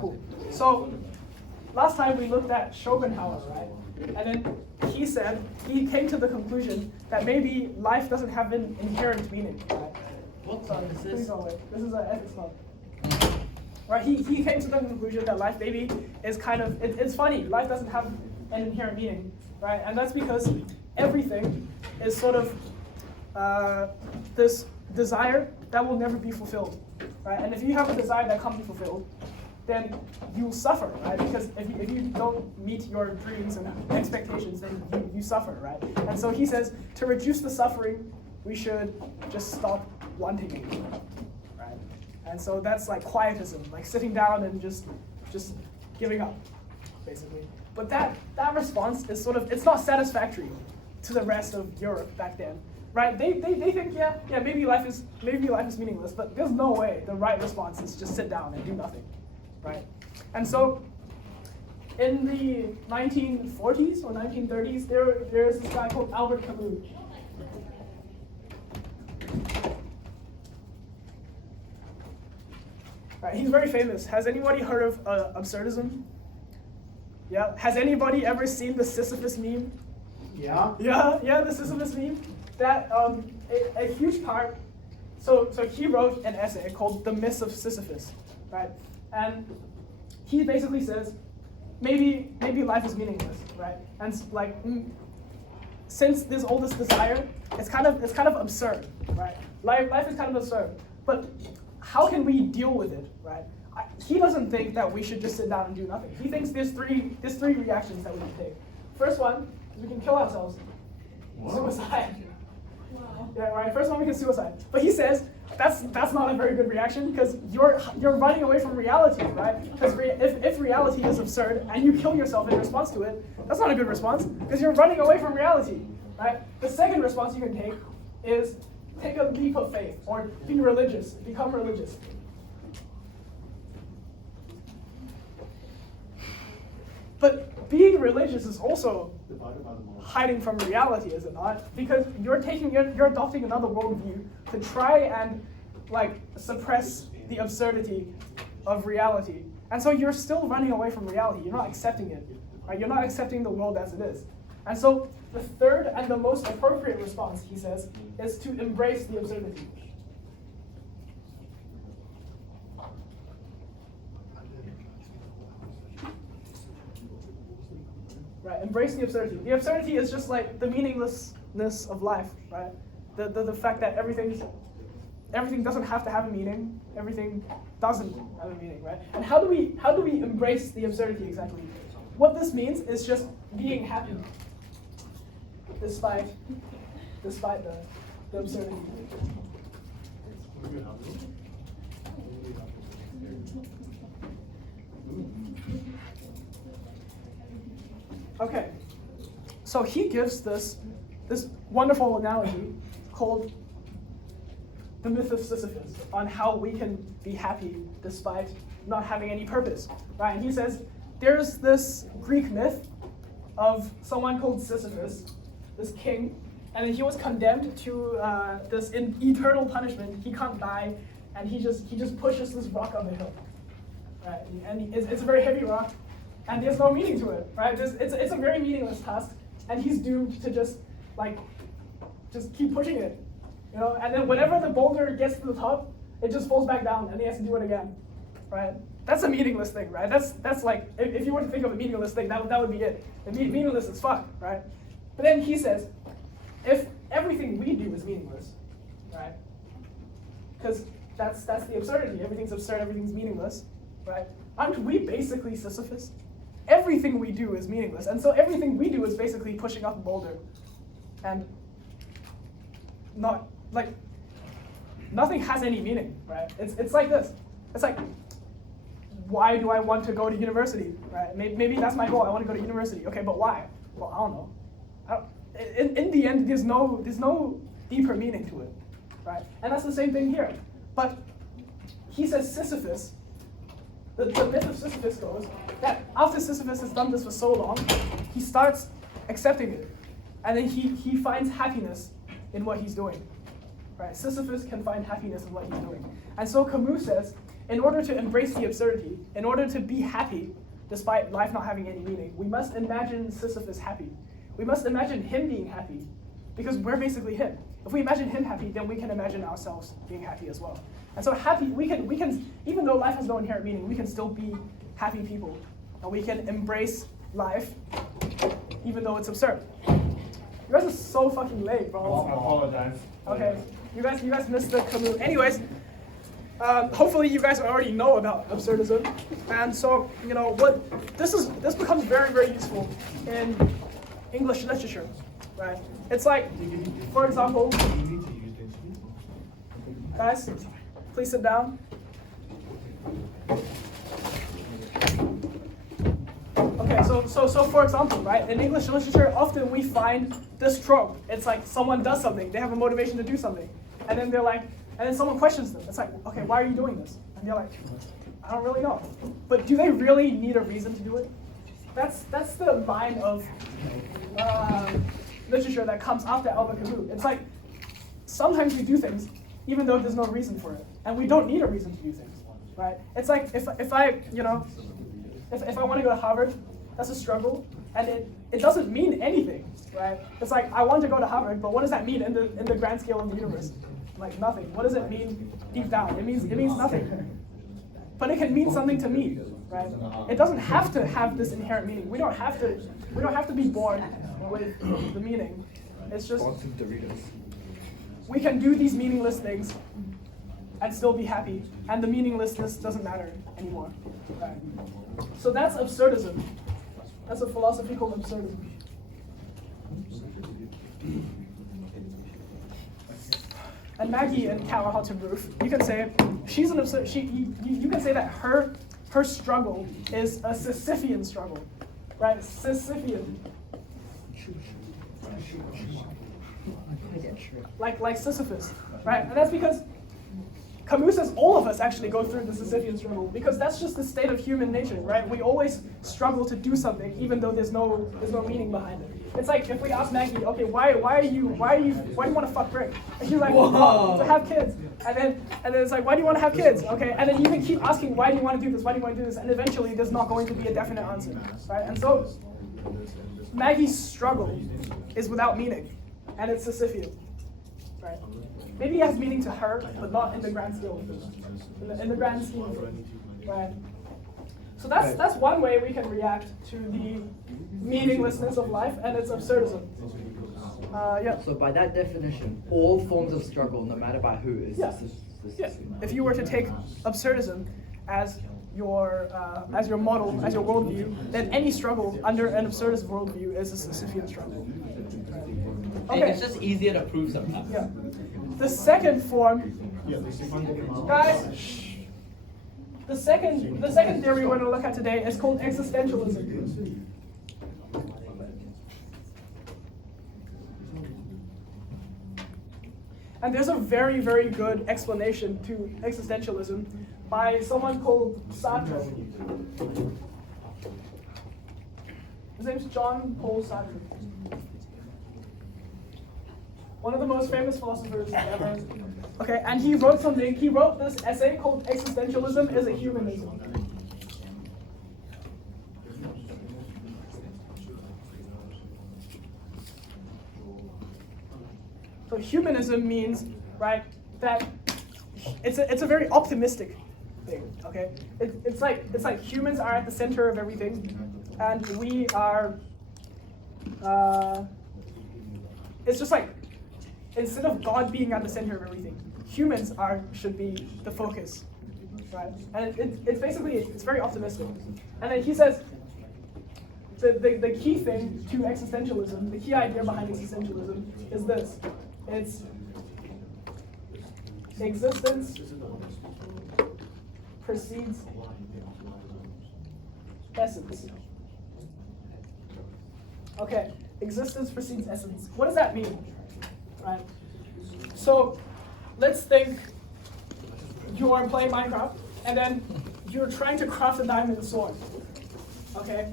Cool. So last time we looked at Schopenhauer, right? And then he came to the conclusion that maybe life doesn't have an inherent meaning, right? What time is this? Please don't wait. This is an ethics club. Right? He came to the conclusion that life maybe is kind of, it's funny, life doesn't have an inherent meaning, right? And that's because everything is sort of this desire that will never be fulfilled, right? And if you have a desire that can't be fulfilled, then you'll suffer, right? Because if you don't meet your dreams and expectations, then you suffer, right? And so he says, to reduce the suffering, we should just stop wanting anything, right? And so that's like quietism, like sitting down and just giving up, basically. But that response is sort of, it's not satisfactory to the rest of Europe back then, right? They think, yeah, maybe life is meaningless, but there's no way the right response is just sit down and do nothing, right? And so in the 1940s or 1930s, there's this guy called Albert Camus. Right, he's very famous. Has anybody heard of absurdism? Yeah. Has anybody ever seen the Sisyphus meme? Yeah. Yeah, the Sisyphus meme. That a huge part. So he wrote an essay called "The Myth of Sisyphus," right? And he basically says maybe life is meaningless, right? And like since there's all this desire, it's kind of absurd, right? Life is kind of absurd, but how can we deal with it, right? He doesn't think that we should just sit down and do nothing. He thinks there's three reactions that we can take. First one is we can kill ourselves. What? Suicide. Wow. Yeah, right. First one we can suicide. But he says that's not a very good reaction because you're running away from reality, right? Because if reality is absurd and you kill yourself in response to it, that's not a good response because you're running away from reality, right? The second response you can take is take a leap of faith or be religious, become religious. But being religious is also hiding from reality, is it not? Because you're adopting another worldview to try and suppress the absurdity of reality. And so you're still running away from reality. You're not accepting it. Right? You're not accepting the world as it is. And so the third and the most appropriate response, he says, is to embrace the absurdity. Right, embrace the absurdity. The absurdity is just like the meaninglessness of life, right? The fact that everything doesn't have to have a meaning. Everything doesn't have a meaning, right? And how do we embrace the absurdity exactly? What this means is just being happy, despite the absurdity. Okay, so he gives this wonderful analogy called the myth of Sisyphus on how we can be happy despite not having any purpose, right? And he says there's this Greek myth of someone called Sisyphus, this king, and he was condemned to this eternal punishment. He can't die, and he just pushes this rock up a hill, right? And it's a very heavy rock. And there's no meaning to it, right? It's a very meaningless task, and he's doomed to just keep pushing it, you know. And then whenever the boulder gets to the top, it just falls back down, and he has to do it again, right? That's a meaningless thing, right? That's like if you were to think of a meaningless thing, that would be it. Meaningless as fuck, right? But then he says, if everything we do is meaningless, right? Because that's the absurdity. Everything's absurd. Everything's meaningless, right? Aren't we basically Sisyphus? Everything we do is meaningless. And so everything we do is basically pushing up a boulder. And nothing has any meaning, right? It's like this. It's like, why do I want to go to university, right? Maybe that's my goal. I want to go to university. Okay, but why? Well, I don't know. In the end, there's no deeper meaning to it, right? And that's the same thing here. But he says Sisyphus, the myth of Sisyphus goes that after Sisyphus has done this for so long, he starts accepting it. And then he finds happiness in what he's doing. Right? Sisyphus can find happiness in what he's doing. And so Camus says, in order to embrace the absurdity, in order to be happy, despite life not having any meaning, we must imagine Sisyphus happy. We must imagine him being happy, because we're basically him. If we imagine him happy, then we can imagine ourselves being happy as well. And so happy, we can, even though life has no inherent meaning, we can still be happy people. And we can embrace life, even though it's absurd. You guys are so fucking late, bro. I apologize. Okay, you guys missed the Camus. Anyways, hopefully you guys already know about absurdism, and so this becomes very, very useful in English literature, right? It's like, for example, guys, please sit down. Okay, so for example, right, in English literature, often we find this trope. It's like someone does something, they have a motivation to do something, and then someone questions them. It's like, okay, why are you doing this? And they're like, I don't really know. But do they really need a reason to do it? That's the line of literature that comes after Albert Camus. It's like, sometimes we do things even though there's no reason for it, and we don't need a reason to do things, right? It's like if I want to go to Harvard, that's a struggle, and it doesn't mean anything, right? It's like, I want to go to Harvard, but what does that mean in the grand scale of the universe? Like nothing. What does it mean deep down? It means nothing. But it can mean something to me, right? It doesn't have to have this inherent meaning. We don't have to be born with the meaning. It's just we can do these meaningless things and still be happy, and the meaninglessness doesn't matter anymore. Right? So that's absurdism. That's a philosophy called absurdism. And Maggie and Cal are hot to proof. You can say she's an absurd. You can say that her struggle is a Sisyphean struggle, right? Sisyphean. Like Sisyphus, right? And that's because Camus says all of us actually go through the Sisyphean struggle, because that's just the state of human nature, right? We always struggle to do something even though there's no meaning behind it. It's like if we ask Maggie, okay, why do you want to fuck Rick? And she's like, oh, to have kids. And then it's like, why do you want to have kids? Okay, and then you can keep asking, why do you want to do this? Why do you want to do this? And eventually there's not going to be a definite answer, right? And so Maggie's struggle is without meaning, and it's Sisyphean, right? Maybe it has meaning to her, but not in the grand scale of things, in the grand scheme of things, right? So that's one way we can react to the meaninglessness of life, and it's absurdism. Yeah. So by that definition, all forms of struggle, no matter by who, is Yeah. If you were to take absurdism as your model, as your worldview, then any struggle under an absurdist worldview is a Sisyphean struggle. And it's just easier to prove sometimes. Yeah. The second form, guys. The second theory we're going to look at today is called existentialism. And there's a very, very good explanation to existentialism by someone called Sartre. His name's John Paul Sartre. One of the most famous philosophers ever. Okay, and he wrote this essay called Existentialism is a Humanism. So humanism means, right, that it's a very optimistic thing, okay? It's like humans are at the center of everything, and we are, it's just like, instead of God being at the center of everything, humans should be the focus, right? And it's very optimistic. And then he says, the key thing to existentialism, the key idea behind existentialism is this. It's existence precedes essence. Okay, existence precedes essence. What does that mean? Right. So let's think you are playing Minecraft and then you're trying to craft a diamond sword. Okay?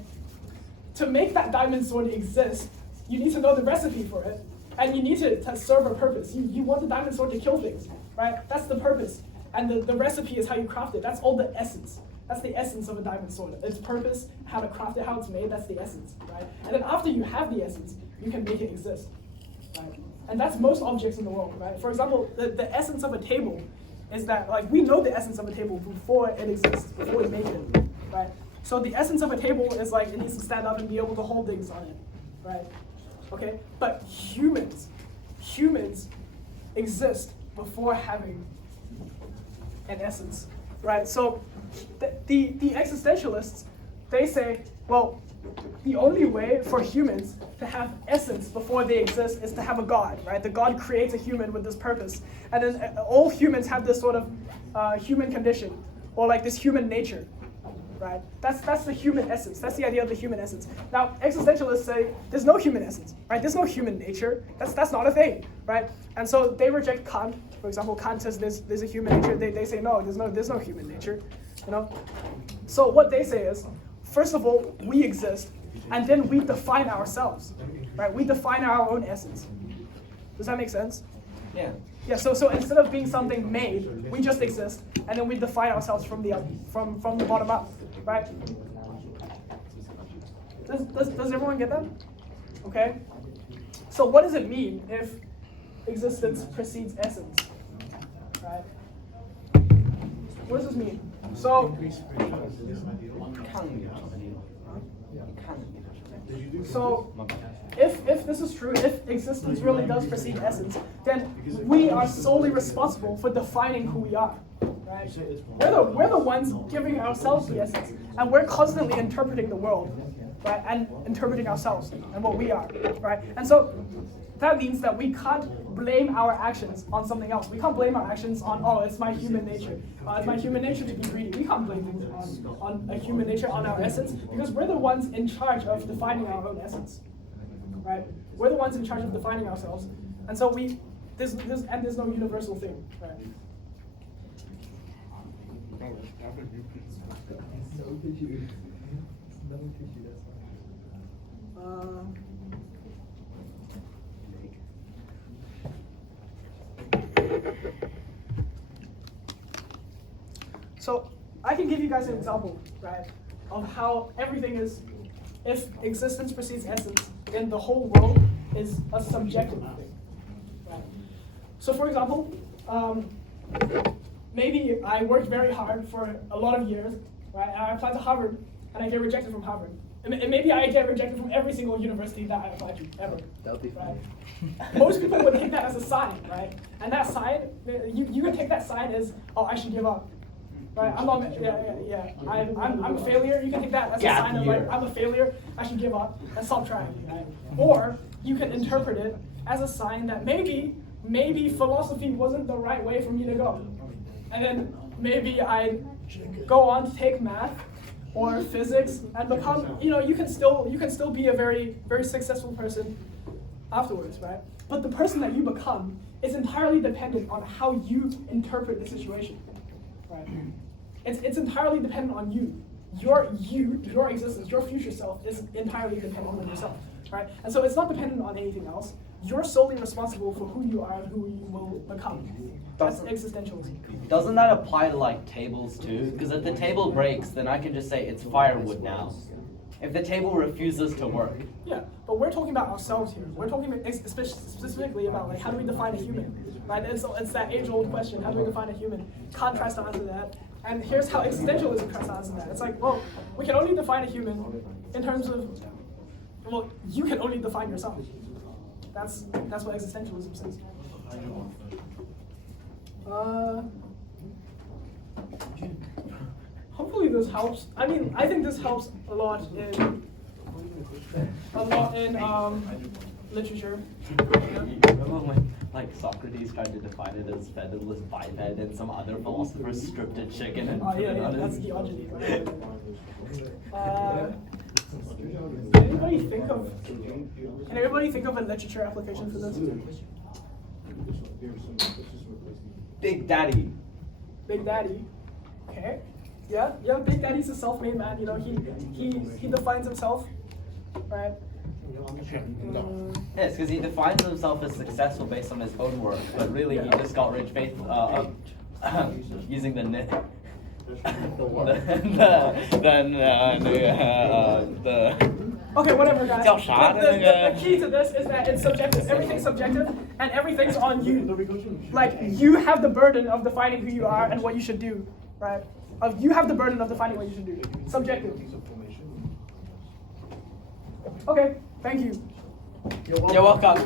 To make that diamond sword exist, you need to know the recipe for it, and you need to serve a purpose. You want the diamond sword to kill things, right? That's the purpose. And the recipe is how you craft it. That's all the essence. That's the essence of a diamond sword. Its purpose, how to craft it, how it's made, that's the essence, right? And then after you have the essence, you can make it exist, right? And that's most objects in the world, right? For example, the essence of a table is that, like, we know the essence of a table before it exists, before we make it, right? So the essence of a table is like, it needs to stand up and be able to hold things on it, right? Okay, but humans exist before having an essence, right? So the existentialists, they say, well, the only way for humans to have essence before they exist is to have a god, right? The god creates a human with this purpose. And then all humans have this sort of human condition, or like this human nature, right? That's the human essence. That's the idea of the human essence. Now, existentialists say there's no human essence, right? There's no human nature. That's not a thing, right? And so they reject Kant. For example, Kant says there's a human nature. They say no, there's no human nature, you know? So what they say is, first of all, we exist, and then we define ourselves, right? We define our own essence. Does that make sense? Yeah. Yeah. So instead of being something made, we just exist, and then we define ourselves from the bottom up, right? Does everyone get that? Okay. So what does it mean if existence precedes essence, right? What does this mean? So if this is true, if existence really does precede essence, then we are solely responsible for defining who we are, right? We're the ones giving ourselves the essence, and we're constantly interpreting the world, right? And interpreting ourselves and what we are, right? And so that means that we can't blame our actions on something else. We can't blame our actions on, oh, it's my human nature. It's my human nature to be greedy. We can't blame things on a human nature, on our essence, because we're the ones in charge of defining our own essence, right? We're the ones in charge of defining ourselves, and so there's no universal thing, right? So I can give you guys an example, right, of how everything is, if existence precedes essence, then the whole world is a subjective thing, right? So for example, maybe I worked very hard for a lot of years, right, and I applied to Harvard, and I get rejected from Harvard. And maybe I get rejected from every single university that I applied to, ever. That'll be fine. Right? Most people would take that as a sign, right? And that sign, you can take that sign as, oh, I should give up. Right? I'm a failure. You can take that as a sign of, like, I'm a failure, I should give up and stop trying, right? Or you can interpret it as a sign that maybe philosophy wasn't the right way for me to go. And then maybe I go on to take math or physics and become, you can still be a very, very successful person afterwards, right? But the person that you become is entirely dependent on how you interpret the situation, right? It's entirely dependent on you. Your existence, your future self is entirely dependent on yourself, right? And so it's not dependent on anything else. You're solely responsible for who you are and who you will become. That's existentialism. Doesn't that apply to like tables too? Because if the table breaks, then I can just say it's firewood now. If the table refuses to work. Yeah, but we're talking about ourselves here. We're talking specifically about, like, how do we define a human, right? It's that age-old question, how do we define a human? Kant tries to answer that, and here's how existentialism tries to answer that. It's like, well, we can only define a human in terms of, well, you can only define yourself. That's what existentialism says. Hopefully this helps. I mean, I think this helps a lot in literature. Yeah. Remember when like Socrates tried to define it as featherless biped and some other philosopher stripped a chicken and put it on that's his... theogony. Can anybody think of a literature application for this? Big Daddy. Big Daddy. Okay. Yeah, Big Daddy's a self-made man, he defines himself, right? Yes, because he defines himself as successful based on his own work, but really he just got rich using the net. The what? Okay, whatever, guys. 叫啥的那个？ The key to this is that it's subjective. Everything's subjective, and everything's on you. Like, you have the burden of defining who you are and what you should do, right? You have the burden of defining what you should do. Subjective. Okay, thank you. You're welcome.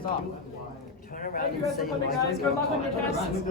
Turn around Thank you and guys say for coming, hi to guys. your Good luck on your partner. tests.